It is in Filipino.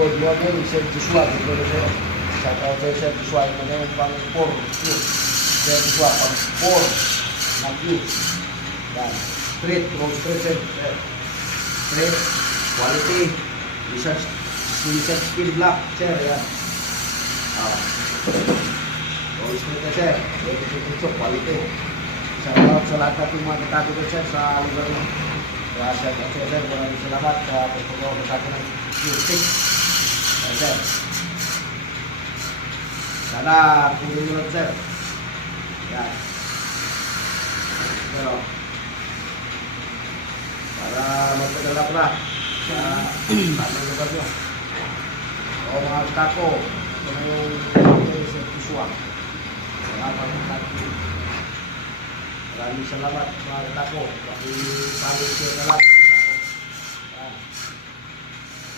Good morning, Sir Joshua. Good morning, sir. Shout out sa'yo, Sir Joshua. Ito na yung pang 4 Q. Sir Joshua, pang 4 na Q. Yan. Straight, road straight, sir. Straight, quality. Research speed block, sir. Yan. Road straight na, sir. Road quality. Shout out sa lahat natin mga katabi ko, sir, sa lugar mo. Kaya shout out sa'yo, sir. Maraming salamat sa pagpagawa ko sa akin ng Q6. Sir. Sana kunin mo lang, sir. Yan. Pero para magpadala ko na sa tamang lugar nyo. O mga kako, ito na yung Sir Joshua. Salamat mga kako. Maraming salamat mga kako. Paki-follow share na lang.